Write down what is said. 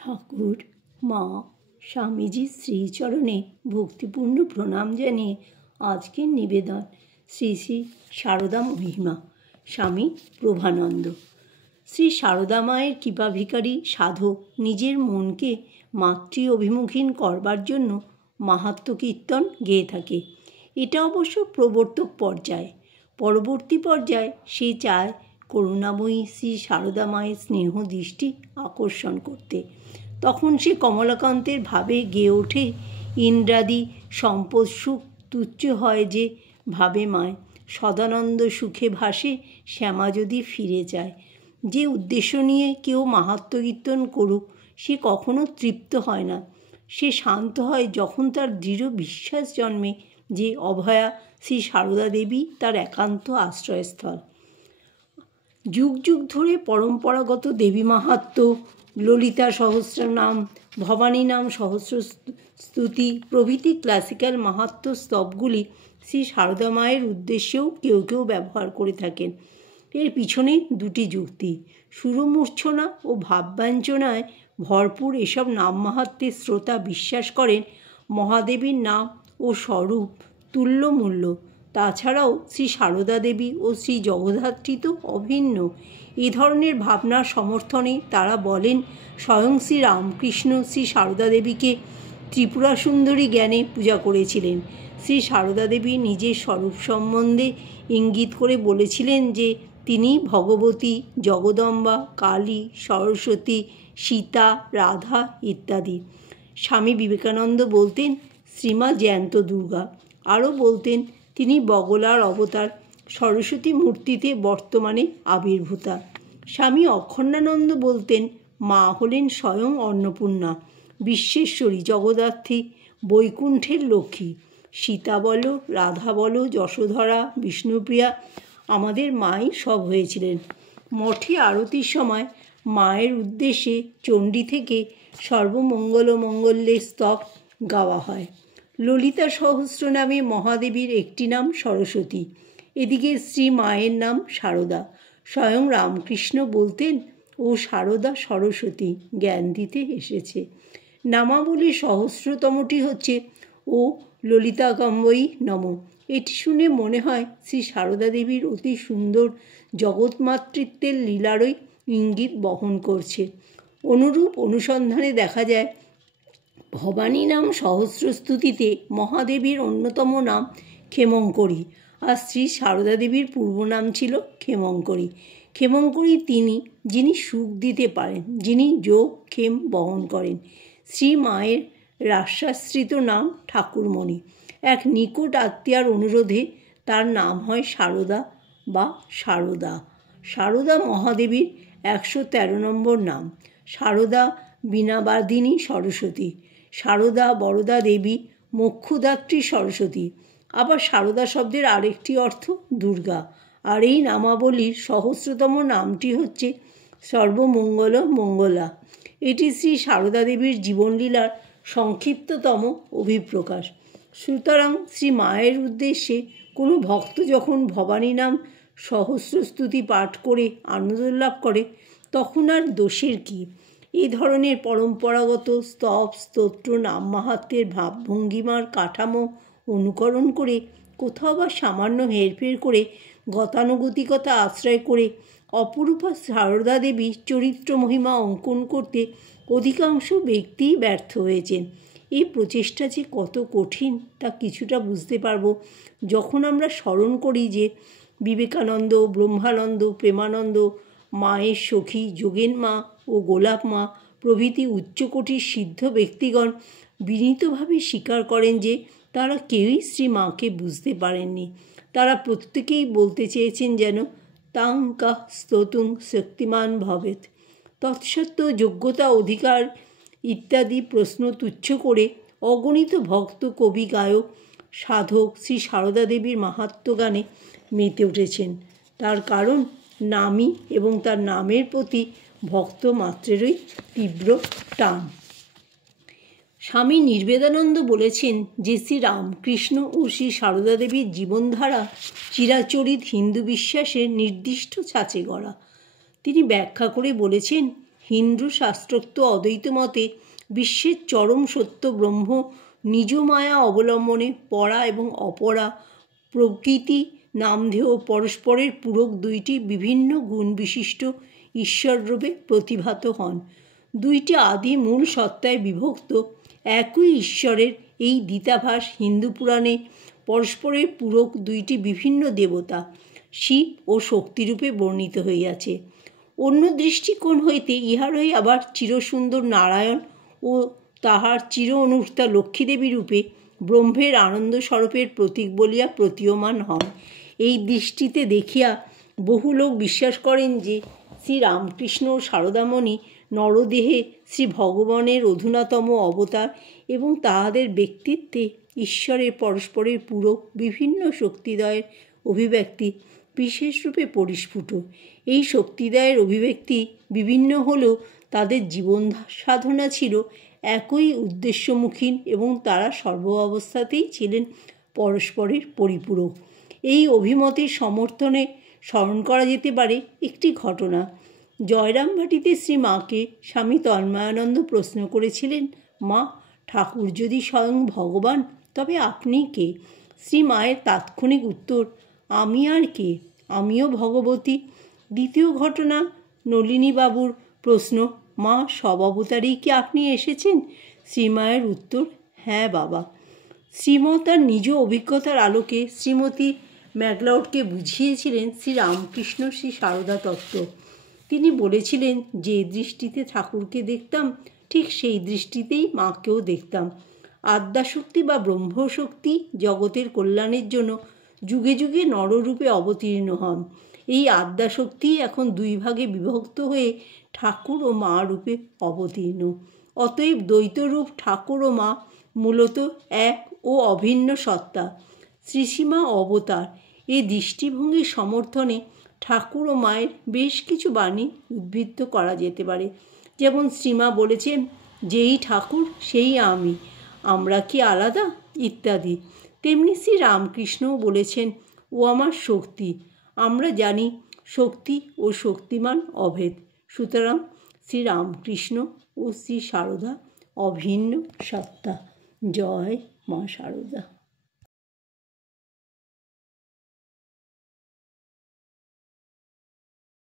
ঠাকুর, মা, স্বামীজির শ্রীচরণে ভক্তিপূর্ণ প্রণাম জানিয়ে আজকের নিবেদন শ্রী শ্রী সারদা মহিমা। স্বামী প্রভানন্দ। শ্রী সারদা মায়ের কৃপাভিখারী সাধক নিজের মনকে মাতৃ অভিমুখীন করবার জন্য মাহাত্ম্য কীর্তন গেয়ে থাকে। এটা অবশ্য প্রবর্তক পর্যায়। পরবর্তী পর্যায়ে সে চায় করুণাময়ী শ্রী সারদা মায়ের স্নেহ দৃষ্টি আকর্ষণ করতে। তখন সে কমলাকান্তের ভাবে গেয়ে ওঠে, ইন্দ্রাদি সম্পদ সুখ তুচ্ছ হয় যে ভাবে মায়, সদানন্দ সুখে ভাসে শ্যামা যদি ফিরে যায়। যে উদ্দেশ্য নিয়ে কেউ মাহাত্ম্য কীর্তন করুক, সে কখনো তৃপ্ত হয় না। সে শান্ত হয় যখন তার দৃঢ় বিশ্বাস জন্মে যে অভয়া শ্রী সারদা দেবী তার একান্ত আশ্রয়স্থল। যুগ যুগ ধরে পরম্পরাগত দেবী মাহাত্ম্য, ললিতা সহস্রনাম, ভবানী নাম সহস্রস্তুতি প্রভৃতি ক্লাসিক্যাল মাহাত্ম্য স্তবগুলি শ্রী সারদা মায়ের উদ্দেশ্যেও কেউ কেউ ব্যবহার করে থাকেন। এর পিছনে দুটি যুক্তি। সুরমূর্ছনা ও ভাবব্যঞ্জনায় ভরপুর এসব নাম মাহাত্ম্যের শ্রোতা বিশ্বাস করেন মহাদেবীর নাম ও স্বরূপ তুল্যমূল্য। তাছাড়াও শ্রী সারদা দেবী ও শ্রী জগদ্ধাত্রী তো অভিন্ন। এ ধরনের ভাবনার সমর্থনে তারা বলেন, স্বয়ং শ্রী রামকৃষ্ণ শ্রী সারদা দেবীকে ত্রিপুরা সুন্দরী জ্ঞানে পূজা করেছিলেন। শ্রী সারদা দেবী নিজের স্বরূপ সম্বন্ধে ইঙ্গিত করে বলেছিলেন যে তিনি ভগবতী, জগদম্বা, কালী, সরস্বতী, সীতা, রাধা ইত্যাদি। স্বামী বিবেকানন্দ বলতেন শ্রীমা জ্যান্ত দুর্গা। আরও বলতেন তিনি বগলার অবতার, সরস্বতী মূর্তিতে বর্তমানে আবির্ভূতা। স্বামী অখণ্ডানন্দ বলতেন মা হলেন স্বয়ং অন্নপূর্ণা, বিশ্বেশ্বরী, জগদ্ধাত্রী, বৈকুণ্ঠের লক্ষ্মী। সীতা বলো, রাধা বলো, যশোধরা, বিষ্ণুপ্রিয়া, আমাদের মাই সব হয়েছিলেন। মঠে আরতির সময় মায়ের উদ্দেশ্যে চণ্ডী থেকে সর্বমঙ্গল মঙ্গলের স্তব গাওয়া হয়। ললিতা সহস্র নামে মহাদেবীর একটি নাম সরস্বতী, এদিকে শ্রী মায়ের নাম সারদা। স্বয়ং রামকৃষ্ণ বলতেন ও সারদা সরস্বতী জ্ঞান দিতে এসেছে। নামাবলীর সহস্রতমটি হচ্ছে ও ললিতাকাম্বয়ী নম। এটি শুনে মনে হয় শ্রী সারদা দেবীর অতি সুন্দর জগৎমাতৃত্বের লীলারই ইঙ্গিত বহন করছে। অনুরূপ অনুসন্ধানে দেখা যায় ভবানী নাম সহস্রস্তুতিতে মহাদেবীর অন্যতম নাম ক্ষেমঙ্করী, আর শ্রী সারদা দেবীর পূর্ব নাম ছিল ক্ষেমঙ্করী। ক্ষেমঙ্করী তিনি যিনি সুখ দিতে পারেন, যিনি যোগ ক্ষেম বহন করেন। শ্রী মায়ের রাশ্যাশ্রিত নাম ঠাকুরমণি। এক নিকট আত্মীয়ার অনুরোধে তার নাম হয় সারদা বা সারদা। সারদা মহাদেবীর 113 নম্বর নাম। সারদা বীণাবাদিনী সরস্বতী, সারদা বরদা দেবী, মোক্ষদাত্রী সরস্বতী। আবার সারদা শব্দের আরেকটি অর্থ দুর্গা। আর এই নামাবলীর সহস্রতম নামটি হচ্ছে সর্বমঙ্গল মঙ্গলা। এটি শ্রী সারদা দেবীর জীবনলীলার সংক্ষিপ্ততম অভিপ্রকাশ। সুতরাং শ্রী মায়ের উদ্দেশ্যে কোনো ভক্ত যখন ভবানী নাম সহস্রস্তুতি পাঠ করে আনন্দ লাভ করে, তখন আর দোষের কী? এই ধরনের পরম্পরাগত স্তব স্তোত্র নাম মাহাত্ম্যের ভাবভঙ্গিমার কাঠামো অনুকরণ করে, কোথাও বা সামান্য হেরফের করে, গতানুগতিকতা আশ্রয় করে অপরূপা সারদা দেবীর চরিত্র মহিমা অঙ্কন করতে অধিকাংশ ব্যক্তিই ব্যর্থ হয়েছেন। এই প্রচেষ্টা যে কত কঠিন তা কিছুটা বুঝতে পারব যখন আমরা স্মরণ করি যে বিবেকানন্দ, ব্রহ্মানন্দ, প্রেমানন্দ, মায়ের সখী যোগেন মা ও গোলাপ মা প্রভৃতি উচ্চকোটির সিদ্ধ ব্যক্তিগণ বিনীতভাবে স্বীকার করেন যে তারা কেউই শ্রী মাকে বুঝতে পারেননি। তারা প্রত্যেকেই বলতে চেয়েছেন যেন তাং কাহ স্তোতুং শক্তিমান ভবেত। তৎসত্ত্বেও যোগ্যতা, অধিকার ইত্যাদি প্রশ্ন তুচ্ছ করে অগণিত ভক্ত, কবি, গায়ক, সাধক শ্রী সারদা দেবীর মাহাত্ম্য গানে মেতে উঠেছেন। তার কারণ নামই এবং তার নামের প্রতি ভক্ত মাত্রেরই তীব্র টান। স্বামী নির্বেদানন্দ বলেছেন যে শ্রী রামকৃষ্ণ ও শ্রী সারদা দেবীর জীবনধারা চিরাচরিত হিন্দু বিশ্বাসের নির্দিষ্ট ছাঁচে গড়া। তিনি ব্যাখ্যা করে বলেছেন, হিন্দু শাস্ত্রোক্ত অদ্বৈত মতে বিশ্বের চরম সত্য ব্রহ্ম নিজ মায়া অবলম্বনে পরা এবং অপরা প্রকৃতি নামধেয় পরস্পরের পূরক দুইটি বিভিন্ন গুণ বিশিষ্ট ঈশ্বররূপে প্রতিভাত হন। দুইটি আদি মূল সত্তায় বিভক্ত একই ঈশ্বরের এই দ্বিতাভাস হিন্দু পুরাণে পরস্পরের পূরক দুইটি বিভিন্ন দেবতা শিব ও শক্তিরূপে বর্ণিত হইয়াছে। অন্য দৃষ্টিকোণ হইতে ইহারই আবার চিরসুন্দর নারায়ণ ও তাহার চির অনুষ্ঠিতা লক্ষ্মীদেবী রূপে ব্রহ্মের আনন্দ স্বরূপের প্রতীক বলিয়া প্রতীয়মান হন। এই দৃষ্টিতে দেখিয়া বহু লোক বিশ্বাস করেন যে শ্রীরামকৃষ্ণ ও সারদামণি নরদেহে শ্রী ভগবানের অধুনাতম অবতার এবং তাহাদের ব্যক্তিত্বে ঈশ্বরের পরস্পরের পূরক বিভিন্ন শক্তিদ্বয়ের অভিব্যক্তি বিশেষরূপে পরিস্ফুট। এই শক্তিদ্বয়ের অভিব্যক্তি বিভিন্ন হলেও তাদের জীবন সাধনা ছিল একই উদ্দেশ্যমুখী এবং তারা সর্ব অবস্থাতেই ছিলেন পরস্পরের পরিপূরক। এই অভিমতের সমর্থনে স্মরণ করা যেতে পারে একটি ঘটনা। জয়রামবাটিতে শ্রী মাকে স্বামী তন্ময়ানন্দ প্রশ্ন করেছিলেন, মা, ঠাকুর যদি স্বয়ং ভগবান তবে আপনি কে? শ্রী মায়ের তাৎক্ষণিক উত্তর, আমি আর কে, আমিও ভগবতী। দ্বিতীয় ঘটনা, নলিনীবাবুর প্রশ্ন, মা, সব অবতারেই কি আপনি এসেছেন? শ্রীমায়ের উত্তর, হ্যাঁ বাবা। শ্রীমা তার নিজ অভিজ্ঞতার আলোকে শ্রীমতী ম্যাকলাউডকে বুঝিয়েছিলেন শ্রীরামকৃষ্ণ শ্রী সারদা তত্ত্ব। তিনি বলেছিলেন, যে দৃষ্টিতে ঠাকুরকে দেখতাম ঠিক সেই দৃষ্টিতেই মাকেও দেখতাম। আদ্যাশক্তি বা ব্রহ্মশক্তি জগতের কল্যাণের জন্য যুগে যুগে নররূপে অবতীর্ণ হন। এই আদ্যাশক্তি এখন দুই ভাগে বিভক্ত হয়ে ঠাকুর ও মা রূপে অবতীর্ণ। অতএব দ্বৈতরূপ ঠাকুর ও মা মূলত এক ও অভিন্ন সত্তা। শ্রীসীমা অবতার। এ দৃষ্টিভঙ্গির সমর্থনে ঠাকুর ও মায়ের বেশ কিছু বাণী উদ্ধৃত করা যেতে পারে। যেমন শ্রীমা বলেছেন, যেই ঠাকুর সেই আমি, আমরা কি আলাদা, ইত্যাদি। তেমনি শ্রী রামকৃষ্ণও বলেছেন, ও আমার শক্তি, আমরা জানি শক্তি ও শক্তিমান অভেদ। সুতরাং শ্রীরামকৃষ্ণ ও শ্রী সারদা অভিন্ন সত্তা। জয় মা সারদা।